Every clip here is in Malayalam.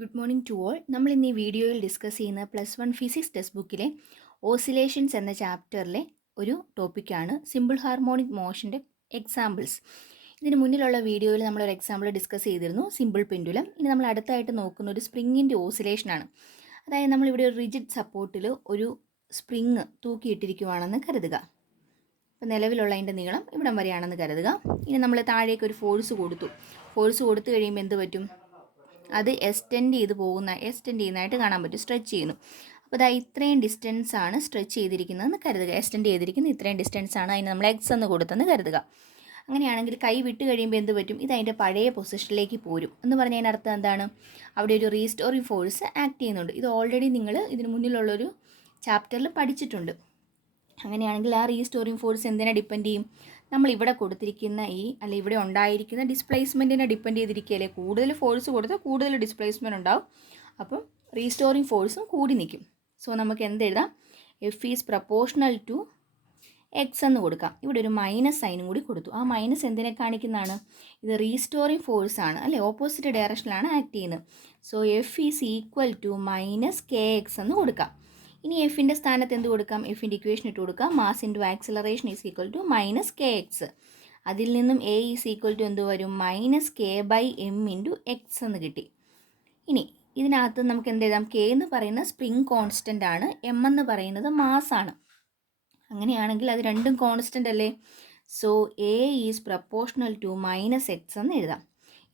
Good morning to all. നമ്മൾ ഇന്ന് ഈ വീഡിയോയിൽ ഡിസ്കസ് ചെയ്യുന്ന +1 ഫിസിക്സ് ടെക്സ്റ്റ് ബുക്കിലെ ഓസിലേഷൻസ് എന്ന ചാപ്റ്ററിലെ ഒരു ടോപ്പിക്കാണ് സിമ്പിൾ ഹാർമോണിക് മോഷൻ്റെ എക്സാമ്പിൾസ്. ഇതിന് മുന്നിലുള്ള വീഡിയോയിൽ നമ്മളൊരു എക്സാമ്പിൾ ഡിസ്കസ് ചെയ്തിരുന്നു, സിമ്പിൾ പെൻഡുലം. ഇനി നമ്മൾ അടുത്തായിട്ട് നോക്കുന്ന ഒരു സ്പ്രിങ്ങിൻ്റെ ഓസിലേഷനാണ്. അതായത് നമ്മളിവിടെ ഒരു റിജിഡ് സപ്പോർട്ടിൽ ഒരു സ്പ്രിങ് തൂക്കിയിട്ടിരിക്കുവാണെന്ന് കരുതുക. അപ്പോൾ നിലവിലുള്ള അതിൻ്റെ നീളം ഇവിടം വരെയാണെന്ന് കരുതുക. ഇനി നമ്മൾ താഴേക്ക് ഒരു ഫോഴ്സ് കൊടുത്തു കഴിയുമ്പോൾ എന്ത് പറ്റും? അത് എക്സ്റ്റെൻഡ് ചെയ്യുന്നതായിട്ട് കാണാൻ പറ്റും, സ്ട്രെച്ച് ചെയ്യുന്നു. അപ്പോൾ ഇതാ ഇത്രയും ഡിസ്റ്റൻസ് ആണ് സ്ട്രെച്ച് ചെയ്തിരിക്കുന്നതെന്ന് കരുതുക. എക്സ്റ്റെൻഡ് ചെയ്തിരിക്കുന്ന ഇത്രയും ഡിസ്റ്റൻസ് ആണ്, അതിന് നമ്മൾ എക്സ് എന്ന് കൊടുത്തെന്ന് കരുതുക. അങ്ങനെയാണെങ്കിൽ കൈ വിട്ട് കഴിയുമ്പോൾ എന്ത് പറ്റും? ഇത് അതിൻ്റെ പഴയ പൊസിഷനിലേക്ക് പോരും എന്ന് പറഞ്ഞതിന് അർത്ഥം എന്താണ്? അവിടെ ഒരു റീസ്റ്റോറിങ് ഫോഴ്സ് ആക്ട് ചെയ്യുന്നുണ്ട്. ഇത് ഓൾറെഡി നിങ്ങൾ ഇതിന് മുന്നിലുള്ളൊരു ചാപ്റ്ററിൽ പഠിച്ചിട്ടുണ്ട്. അങ്ങനെയാണെങ്കിൽ ആ റീസ്റ്റോറിങ് ഫോഴ്സ് എന്തിനെ ഡിപ്പെൻഡ് ചെയ്യും? നമ്മൾ ഇവിടെ കൊടുത്തിരിക്കുന്ന ഇവിടെ ഉണ്ടായിരിക്കുന്ന ഡിസ്പ്ലേസ്മെൻറ്റിനെ ഡിപ്പെൻഡ് ചെയ്തിരിക്കുകയല്ലേ. കൂടുതൽ ഫോഴ്സ് കൊടുത്താൽ കൂടുതൽ ഡിസ്പ്ലേസ്മെൻറ്റ് ഉണ്ടാവും, അപ്പം റീസ്റ്റോറിങ് ഫോഴ്സും കൂടി നിൽക്കും. സോ നമുക്ക് എന്തെഴുതാം? F is proportional to X എന്ന് കൊടുക്കാം. ഇവിടെ ഒരു മൈനസ് സൈനും കൂടി കൊടുത്തു. ആ മൈനസ് എന്തിനെ കാണിക്കുന്നതാണ്? ഇത് റീസ്റ്റോറിങ് ഫോഴ്സ് ആണ് അല്ലേ, ഓപ്പോസിറ്റ് ഡയറക്ഷനിലാണ് ആക്ട് ചെയ്യുന്നത്. So F is equal to -kx എന്ന് കൊടുക്കാം. ഇനി എഫിൻ്റെ സ്ഥാനത്ത് എന്ത് കൊടുക്കാം? എഫിൻ്റെ ഇക്വേഷൻ ഇട്ട് കൊടുക്കാം. Mass into acceleration is equal to -kx. അതിൽ നിന്നും എ ഈസ് ഈക്വൽ ടു എന്ത് വരും? -k/m ഇൻറ്റു എക്സ് എന്ന് കിട്ടി. ഇനി ഇതിനകത്ത് നമുക്ക് എന്ത് എഴുതാം? കെ എന്ന് പറയുന്ന സ്പ്രിങ് കോൺസ്റ്റൻ്റ് ആണ്, എം എന്ന് പറയുന്നത് മാസ് ആണ്. അങ്ങനെയാണെങ്കിൽ അത് രണ്ടും കോൺസ്റ്റൻ്റ് അല്ലേ. So a is proportional to -x എന്ന് എഴുതാം.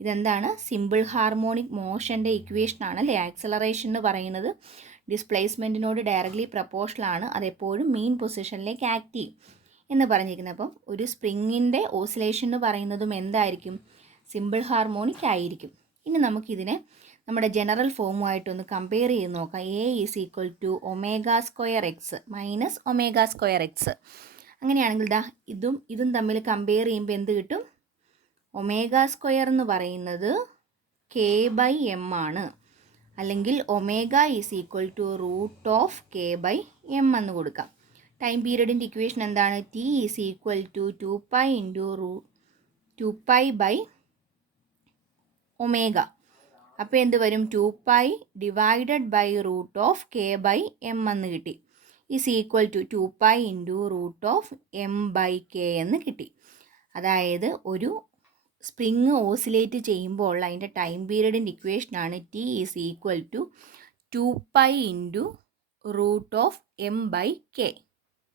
ഇതെന്താണ്? സിമ്പിൾ ഹാർമോണിക് മോഷൻ്റെ ഇക്വേഷൻ ആണ് അല്ലേ. ആക്സിലറേഷൻ എന്ന് പറയുന്നത് ഡിസ്പ്ലേസ്മെൻറ്റിനോട് ഡയറക്റ്റ്ലി പ്രപ്പോർഷണലാണ്, അതെപ്പോഴും മെയിൻ പൊസിഷനിലേക്ക് ആക്ട് ചെയ്യും എന്ന് പറഞ്ഞിരിക്കുന്നത്. അപ്പം ഒരു സ്പ്രിങ്ങിൻ്റെ ഓസിലേഷൻ എന്ന് പറയുന്നതും എന്തായിരിക്കും? സിമ്പിൾ ഹാർമോണിക് ആയിരിക്കും. ഇനി നമുക്കിതിനെ നമ്മുടെ ജനറൽ ഫോമുമായിട്ടൊന്ന് കമ്പയർ ചെയ്ത് നോക്കാം. A is equal to ω²x -ω²x. അങ്ങനെയാണെങ്കിൽ ഇതും തമ്മിൽ കമ്പയർ ചെയ്യുമ്പോൾ എന്ത് കിട്ടും? ω² എന്ന് പറയുന്നത് k/m ആണ്, അല്ലെങ്കിൽ omega is equal to √k/m എന്ന് കൊടുക്കാം. ടൈം പീരീഡിൻ്റെ ഇക്വേഷൻ എന്താണ്? T is equal to 2π into 2π/ω. അപ്പോൾ എന്ത് വരും? 2π ഡിവൈഡഡ് ബൈ √k/m എന്ന് കിട്ടി. Is equal to 2π into √m/k എന്ന് കിട്ടി. അതായത് ഒരു സ്പ്രിങ് ഓസിലേറ്റ് ചെയ്യുമ്പോൾ അതിൻ്റെ ടൈം പീരീഡിൻ്റെ ഇക്വേഷനാണ് T is equal to 2π into √m/k.